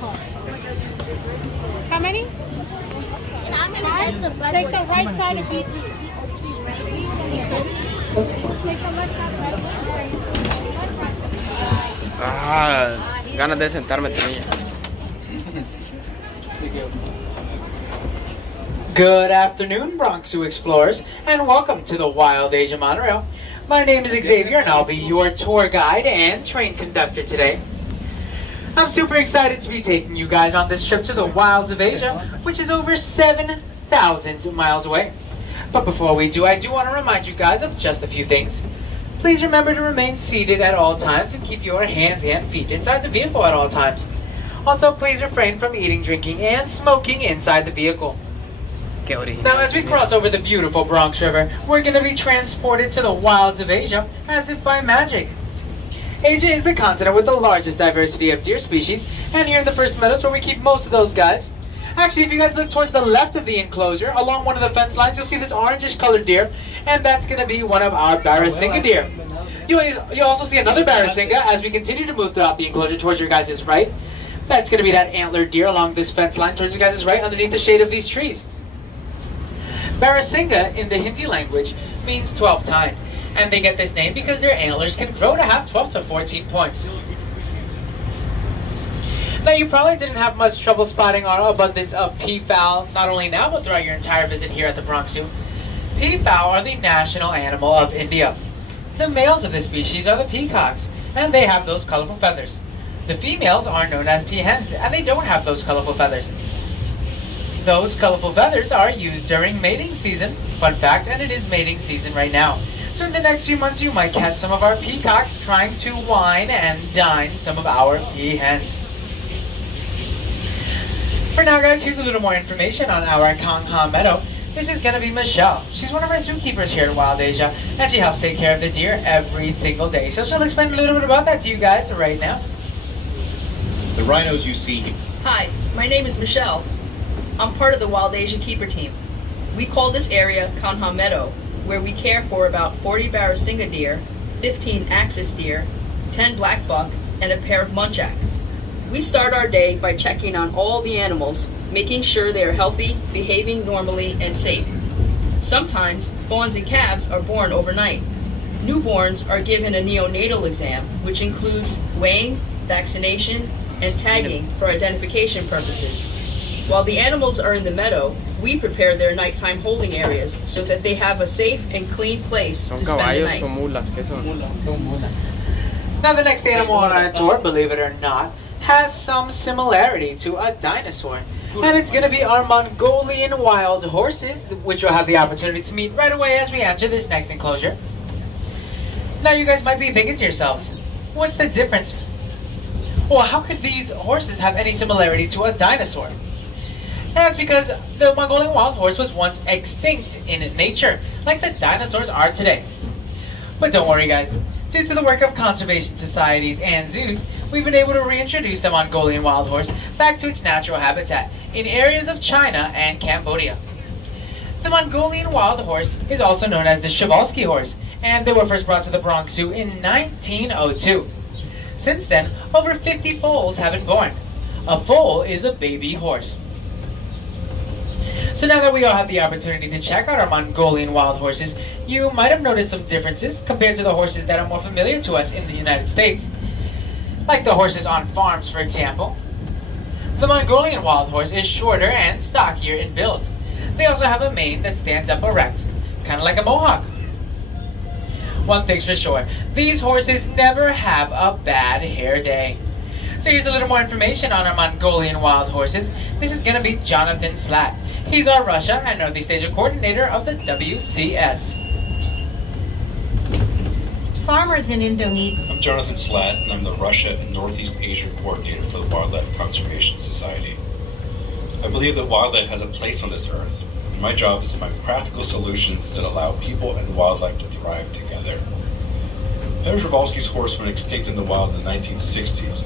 How many? Take the right side of each. Take the left side right. Ah, ganas de sentarme tenía. Good afternoon, Bronx Zoo explorers, and welcome to the Wild Asia Monorail. My name is Xavier, and I'll be your tour guide and train conductor today. I'm super excited to be taking you guys on this trip to the wilds of Asia, which is over 7,000 miles away. But before we do, I do want to remind you guys of just a few things. Please remember to remain seated at all times and keep your hands and feet inside the vehicle at all times. Also, please refrain from eating, drinking, and smoking inside the vehicle. Now, as we cross over the beautiful Bronx River, we're going to be transported to the wilds of Asia as if by magic. Asia is the continent with the largest diversity of deer species, and here in the first meadows where we keep most of those guys. Actually, if you guys look towards the left of the enclosure, along one of the fence lines, you'll see this orangish colored deer, and that's going to be one of our Barasingha deer. You'll also see another Barasingha as we continue to move throughout the enclosure towards your guys' right. That's going to be that antler deer along this fence line towards your guys' right underneath the shade of these trees. Barasingha in the Hindi language means 12-tined, and they get this name because their antlers can grow to have 12 to 14 points. Now, you probably didn't have much trouble spotting our abundance of pea fowl, not only now but throughout your entire visit here at the Bronx Zoo. Pea fowl are the national animal of India. The males of this species are the peacocks, and they have those colorful feathers. The females are known as peahens, and they don't have those colorful feathers. Those colorful feathers are used during mating season. Fun fact, and it is mating season right now. So in the next few months, you might catch some of our peacocks trying to wine and dine some of our peahens. For now, guys, here's a little more information on our Kangha Meadow. This is going to be Michelle. She's one of our zookeepers here in Wild Asia, and she helps take care of the deer every single day. So she'll explain a little bit about that to you guys right now. The rhinos you see here. Hi, my name is Michelle. I'm part of the Wild Asia Keeper team. We call this area Kangha Meadow, where we care for about 40 Barasingha deer, 15 axis deer, 10 black buck, and a pair of muntjac. We start our day by checking on all the animals, making sure they are healthy, behaving normally, and safe. Sometimes, fawns and calves are born overnight. Newborns are given a neonatal exam, which includes weighing, vaccination, and tagging for identification purposes. While the animals are in the meadow, we prepare their nighttime holding areas so that they have a safe and clean place to spend the night. Now, the next animal on our tour, believe it or not, has some similarity to a dinosaur. And it's going to be our Mongolian wild horses, which you'll have the opportunity to meet right away as we enter this next enclosure. Now, you guys might be thinking to yourselves, what's the difference? Well, how could these horses have any similarity to a dinosaur? That's because the Mongolian wild horse was once extinct in nature, like the dinosaurs are today. But don't worry, guys. Due to the work of conservation societies and zoos, we've been able to reintroduce the Mongolian wild horse back to its natural habitat in areas of China and Cambodia. The Mongolian wild horse is also known as the Przewalski horse, and they were first brought to the Bronx Zoo in 1902. Since then, over 50 foals have been born. A foal is a baby horse. So now that we all have the opportunity to check out our Mongolian wild horses, you might have noticed some differences compared to the horses that are more familiar to us in the United States. Like the horses on farms, for example. The Mongolian wild horse is shorter and stockier in build. They also have a mane that stands up erect, kind of like a mohawk. One thing's for sure, these horses never have a bad hair day. So here's a little more information on our Mongolian wild horses. This is going to be Jonathan Slat. He's our Russia and Northeast Asia coordinator of the WCS. Farmers in Indonesia. I'm Jonathan Slat, and I'm the Russia and Northeast Asia coordinator for the Wildlife Conservation Society. I believe that wildlife has a place on this earth, and my job is to find practical solutions that allow people and wildlife to thrive together. Pea Przewalski's horse went extinct in the wild in the 1960s.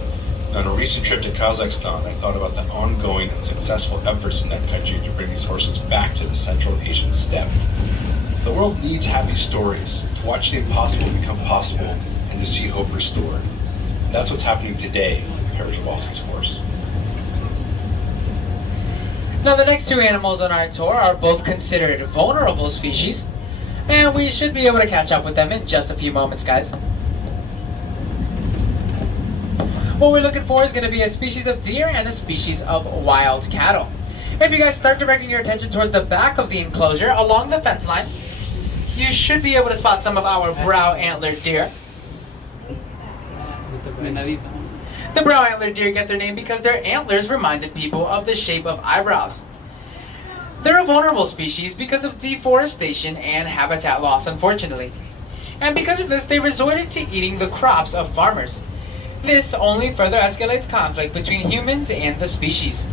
On a recent trip to Kazakhstan, I thought about the ongoing and successful efforts in that country to bring these horses back to the Central Asian steppe. The world needs happy stories, to watch the impossible become possible, and to see hope restored. And that's what's happening today with Pea Przewalski's horse. Now the next two animals on our tour are both considered vulnerable species, and we should be able to catch up with them in just a few moments, guys. What we're looking for is going to be a species of deer and a species of wild cattle. If you guys start directing your attention towards the back of the enclosure along the fence line, you should be able to spot some of our brow antlered deer. The brow antlered deer get their name because their antlers reminded people of the shape of eyebrows. They're a vulnerable species because of deforestation and habitat loss, unfortunately. And because of this, they resorted to eating the crops of farmers. This only further escalates conflict between humans and the species.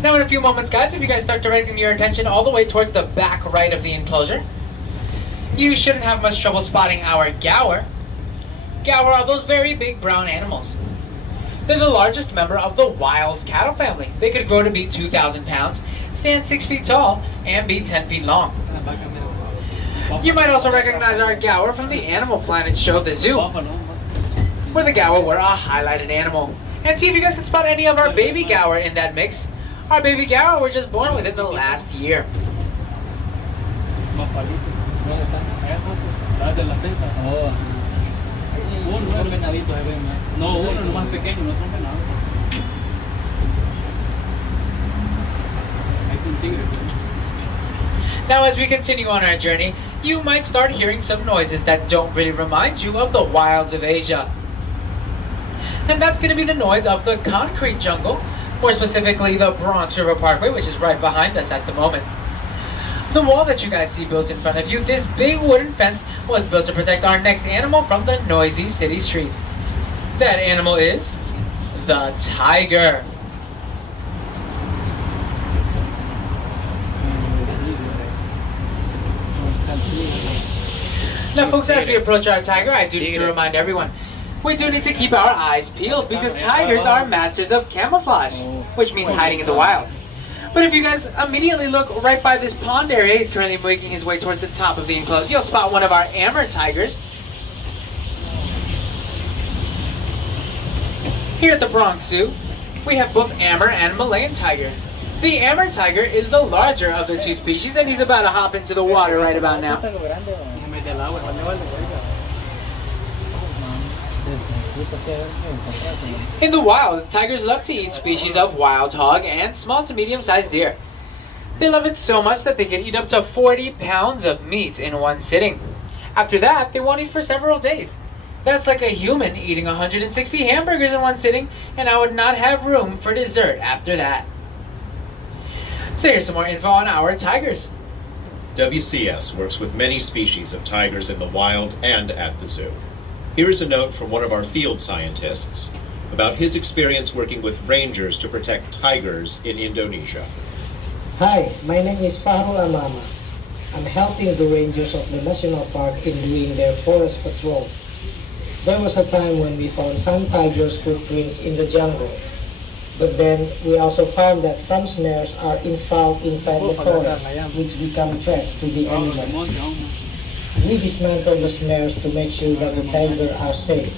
Now in a few moments, guys, if you guys start directing your attention all the way towards the back right of the enclosure, you shouldn't have much trouble spotting our gaur. Gaur are those very big brown animals. They're the largest member of the wild cattle family. They could grow to be 2,000 pounds, stand 6 feet tall, and be 10 feet long. You might also recognize our gaur from the Animal Planet show, The Zoo, where the gaur were a highlighted animal. And see if you guys can spot any of our baby gaur in that mix. Our baby gaur were just born within the last year. Now as we continue on our journey, you might start hearing some noises that don't really remind you of the wilds of Asia. And that's going to be the noise of the concrete jungle, more specifically the Bronx River Parkway, which is right behind us at the moment. The wall that you guys see built in front of you, this big wooden fence, was built to protect our next animal from the noisy city streets. That animal is the tiger. Now folks, as we approach our tiger, I do need to remind everyone, we do need to keep our eyes peeled because tigers are masters of camouflage, which means hiding in the wild. But if you guys immediately look right by this pond area, he's currently making his way towards the top of the enclosure, you'll spot one of our Amur tigers. Here at the Bronx Zoo, we have both Amur and Himalayan tigers. The Amur tiger is the larger of the two species, and he's about to hop into the water right about now. In the wild, tigers love to eat species of wild hog and small to medium-sized deer. They love it so much that they can eat up to 40 pounds of meat in one sitting. After that, they won't eat for several days. That's like a human eating 160 hamburgers in one sitting, and I would not have room for dessert after that. So here's some more info on our tigers. WCS works with many species of tigers in the wild and at the zoo. Here is a note from one of our field scientists about his experience working with rangers to protect tigers in Indonesia. Hi, my name is Fahrul Amama. I'm helping the rangers of the national park in doing their forest patrol. There was a time when we found some tigers' footprints in the jungle. But then we also found that some snares are installed inside the forest, which become threats to the animals. We dismantle the snares to make sure that the tigers are safe.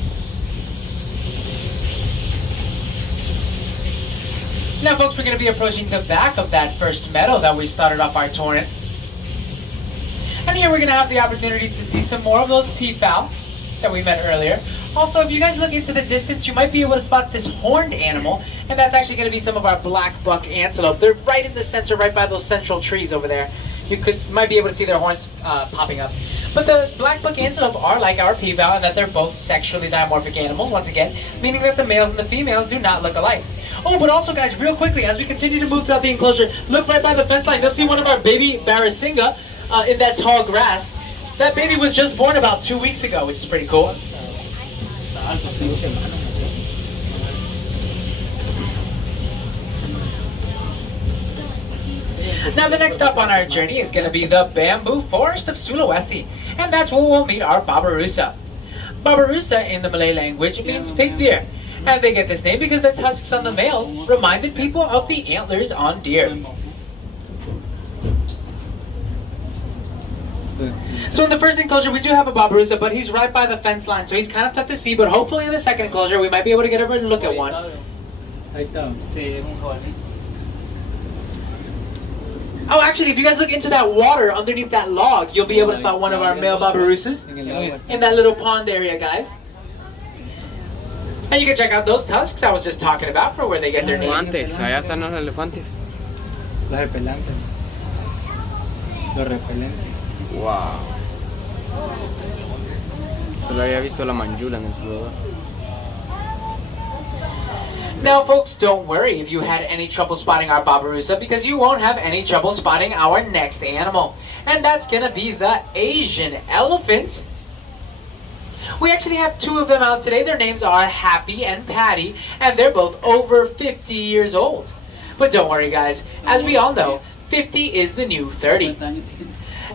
Now folks, we're going to be approaching the back of that first meadow that we started off our tour in. And here we're going to have the opportunity to see some more of those Pea Fowl that we met earlier. Also, if you guys look into the distance, you might be able to spot this horned animal, and that's actually going to be some of our black buck antelope. They're right in the center, right by those central trees over there. You might be able to see their horns popping up. But the black buck antelope are like our Pea Fowl in that they're both sexually dimorphic animals, once again, meaning that the males and the females do not look alike. Oh, but also guys, real quickly, as we continue to move throughout the enclosure, look right by the fence line. You'll see one of our baby Barasinga in that tall grass. That baby was just born about 2 weeks ago, which is pretty cool. Now the next stop on our journey is going to be the bamboo forest of Sulawesi, and that's where we'll meet our babarusa. Babarusa in the Malay language means pig deer, and they get this name because the tusks on the males reminded people of the antlers on deer. So in the first enclosure we do have a babarusa, but he's right by the fence line, so he's kind of tough to see, but hopefully in the second enclosure we might be able to get over and look at one. Ahí está. Sí, es un jabalí. Oh, actually, if you guys look into that water underneath that log, you'll be able to spot one of our male babiruses in that little pond area, guys. And you can check out those tusks I was just talking about for where they get their name. Elefantes, allá están los elefantes. Los repelentes. Los repelentes. Wow. Solo había visto la manjula en El Salvador. Now, folks, don't worry if you had any trouble spotting our babirusa, because you won't have any trouble spotting our next animal. And that's gonna be the Asian elephant. We actually have two of them out today. Their names are Happy and Patty, and they're both over 50 years old. But don't worry, guys. As we all know, 50 is the new 30.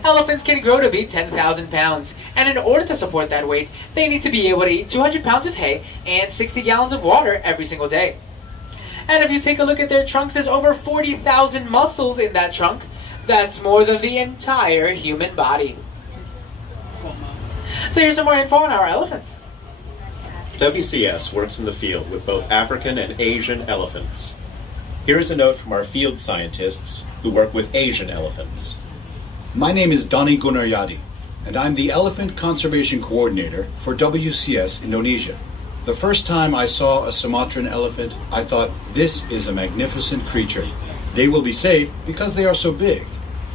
Elephants can grow to be 10,000 pounds, and in order to support that weight, they need to be able to eat 200 pounds of hay and 60 gallons of water every single day. And if you take a look at their trunks, there's over 40,000 muscles in that trunk. That's more than the entire human body. So here's some more info on our elephants. WCS works in the field with both African and Asian elephants. Here is a note from our field scientists who work with Asian elephants. My name is Donny Gunaryadi, and I'm the Elephant Conservation Coordinator for WCS Indonesia. The first time I saw a Sumatran elephant, I thought, this is a magnificent creature. They will be safe because they are so big.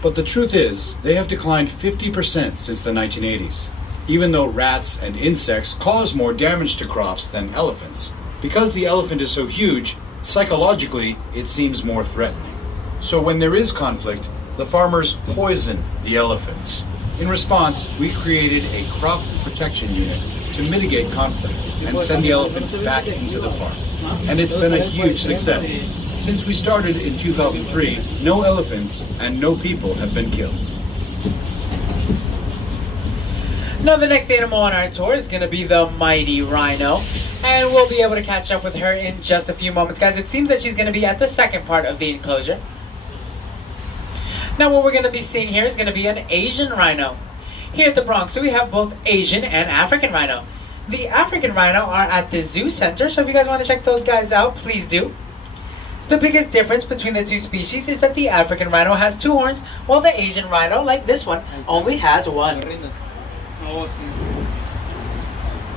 But the truth is, they have declined 50% since the 1980s. Even though rats and insects cause more damage to crops than elephants, because the elephant is so huge, psychologically it seems more threatening. So when there is conflict, the farmers poison the elephants. In response, we created a crop protection unit to mitigate conflict and send the elephants back into the park. And it's been a huge success. Since we started in 2003, no elephants and no people have been killed. Now the next animal on our tour is going to be the mighty rhino, and we'll be able to catch up with her in just a few moments, guys. It seems that she's going to be at the second part of the enclosure. Now what we're going to be seeing here is going to be an Asian rhino. Here at the Bronx Zoo, we have both Asian and African rhino. The African rhino are at the zoo center, so if you guys want to check those guys out, please do. The biggest difference between the two species is that the African rhino has two horns, while the Asian rhino, like this one, only has one.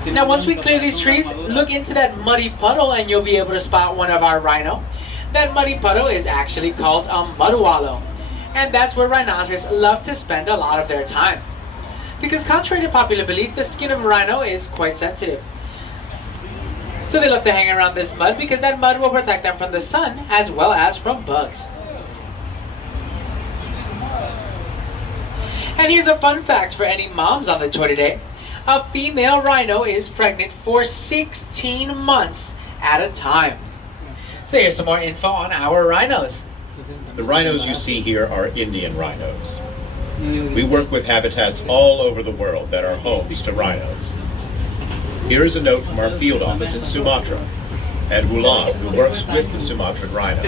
Now once we clear these trees, look into that muddy puddle and you'll be able to spot one of our rhino. That muddy puddle is actually called a mud wallow. And that's where rhinoceros love to spend a lot of their time. Because contrary to popular belief, the skin of a rhino is quite sensitive. So they love to hang around this mud because that mud will protect them from the sun as well as from bugs. And here's a fun fact for any moms on the tour today. A female rhino is pregnant for 16 months at a time. So here's some more info on our rhinos. The rhinos you see here are Indian rhinos. We work with habitats all over the world that are homes to rhinos. Here is a note from our field office in Sumatra, Ed Wulan, who works with the Sumatran rhino.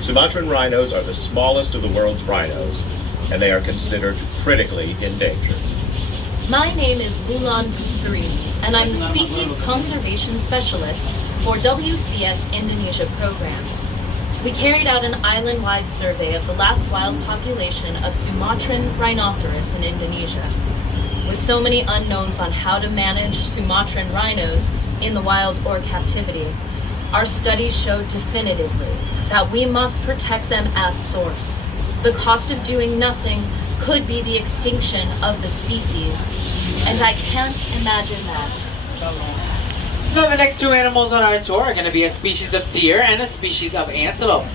Sumatran rhinos are the smallest of the world's rhinos, and they are considered critically endangered. My name is Milan Tigers, and I'm the Species Conservation Specialist for WCS Indonesia program. We carried out an island-wide survey of the last wild population of Sumatran rhinoceros in Indonesia. With so many unknowns on how to manage Sumatran rhinos in the wild or captivity, our studies showed definitively that we must protect them at source. The cost of doing nothing could be the extinction of the species, and I can't imagine that. So the next two animals on our tour are going to be a species of deer and a species of antelope.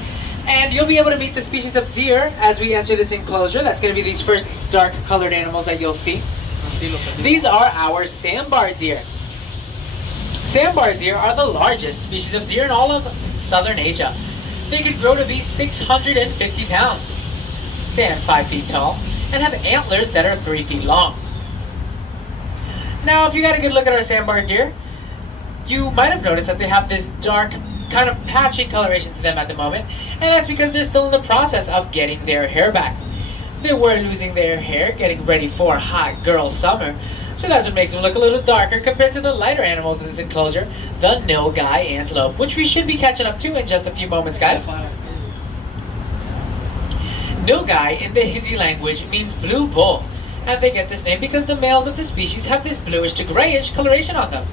And you'll be able to meet the species of deer as we enter this enclosure. That's going to be these first dark colored animals that you'll see. These are our sambar deer. Sambar deer are the largest species of deer in all of southern Asia. They could grow to be 650 pounds, stand 5 feet tall, and have antlers that are 3 feet long. Now, if you got a good look at our sambar deer, you might have noticed that they have this dark, kind of patchy coloration to them at the moment, and that's because they're still in the process of getting their hair back. They were losing their hair, getting ready for hot girl summer, So that's what makes him look a little darker compared to the lighter animals in this enclosure, the nilgai antelope, which we should be catching up to in just a few moments, guys. Nilgai in the Hindi language means blue bull, and they get this name because the males of the species have this bluish to grayish coloration on them.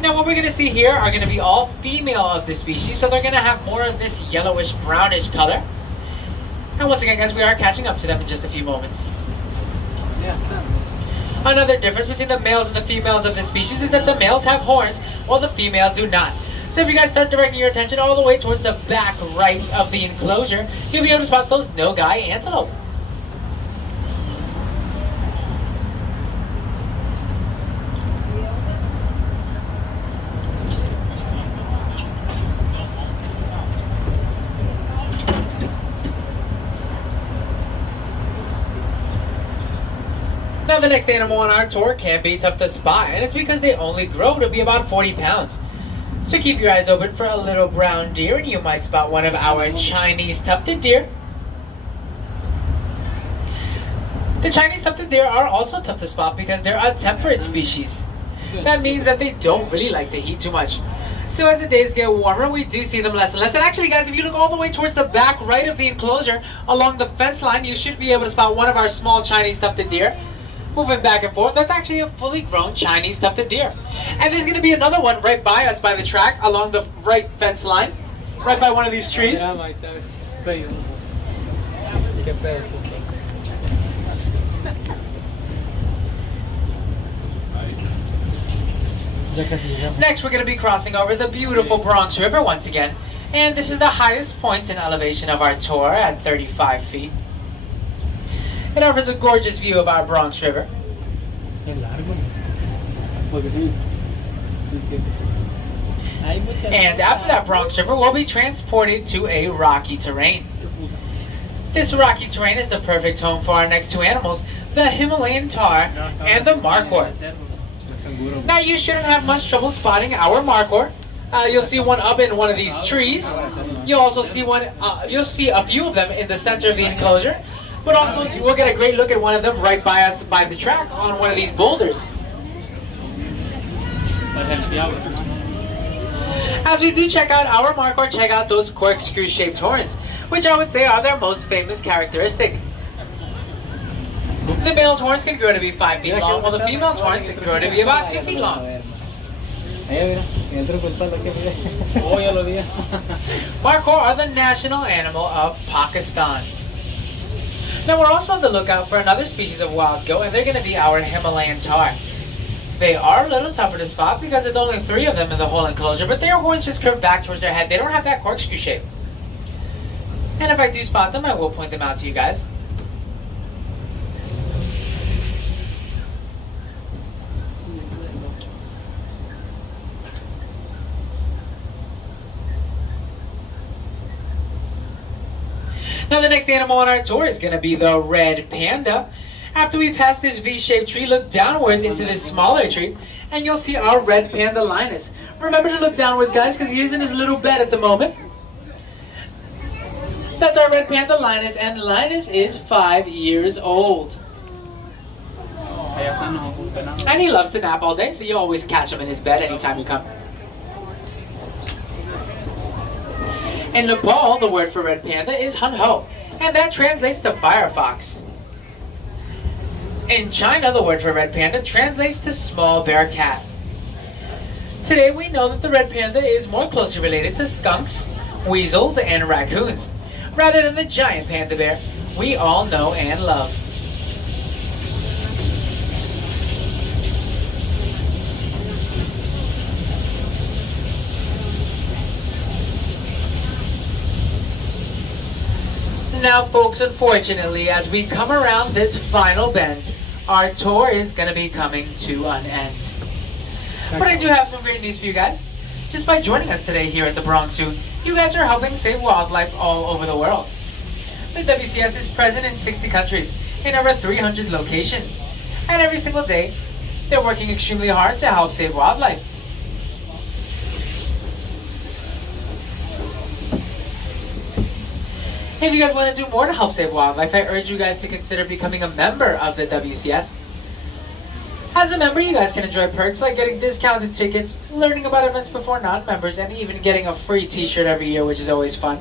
Now what we're going to see here are going to be all female of the species, so they're going to have more of this yellowish brownish color. And once again, guys, we are catching up to them in just a few moments. Another difference between the males and the females of the species is that the males have horns while the females do not. So if you guys start directing your attention all the way towards the back right of the enclosure, you'll be able to spot those nilgai antelope. Now the next animal on our tour can be tough to spot, and it's because they only grow to be about 40 pounds. So keep your eyes open for a little brown deer, and you might spot one of our Chinese tufted deer. The Chinese tufted deer are also tough to spot because they're a temperate species. That means that they don't really like the heat too much. So as the days get warmer, we do see them less and less. And actually, guys, if you look all the way towards the back right of the enclosure, along the fence line, you should be able to spot one of our small Chinese tufted deer. Moving back and forth, that's actually a fully grown Chinese tufted deer. And there's going to be another one right by us by the track along the right fence line, right by one of these trees. Next, we're going to be crossing over the beautiful Bronx River once again. And this is the highest point in elevation of our tour at 35 feet. It offers a gorgeous view of our Bronx River. And after that Bronx River, we'll be transported to a rocky terrain. This rocky terrain is the perfect home for our next two animals, the Himalayan Tart and the markhor. Now you shouldn't have much trouble spotting our markhor. You'll see one up in one of these trees. You'll also see one. You'll see a few of them in the center of the enclosure. But also, we'll get a great look at one of them right by us by the track on one of these boulders. As we do check out our markhor, check out those corkscrew-shaped horns, which I would say are their most famous characteristic. The male's horns can grow to be 5 feet long, while the female's horns can grow to be about 2 feet long. Markhor are the national animal of Pakistan. Now we're also on the lookout for another species of wild goat, and they're going to be our Himalayan Tart. They are a little tougher to spot because there's only 3 of them in the whole enclosure, but their horns just curve back towards their head. They don't have that corkscrew shape. And if I do spot them, I will point them out to you guys. Now the next animal on our tour is going to be the red panda. After we pass this V-shaped tree, look downwards into this smaller tree, and you'll see our red panda Linus. Remember to look downwards, guys, because he is in his little bed at the moment. That's our red panda Linus, and Linus is 5 years old. And he loves to nap all day, so you always catch him in his bed anytime you come. In Nepal, the word for red panda is hunho, and that translates to firefox. In China, the word for red panda translates to small bear cat. Today, we know that the red panda is more closely related to skunks, weasels, and raccoons, rather than the giant panda bear we all know and love. Now folks, unfortunately, as we come around this final bend, our tour is going to be coming to an end. But I do have some great news for you guys. Just by joining us today here at the Bronx Zoo, you guys are helping save wildlife all over the world. The WCS is present in 60 countries, in over 300 locations. And every single day, they're working extremely hard to help save wildlife. If you guys want to do more to help save wildlife, I urge you guys to consider becoming a member of the WCS. As a member, you guys can enjoy perks like getting discounted tickets, learning about events before non-members, and even getting a free t-shirt every year, which is always fun.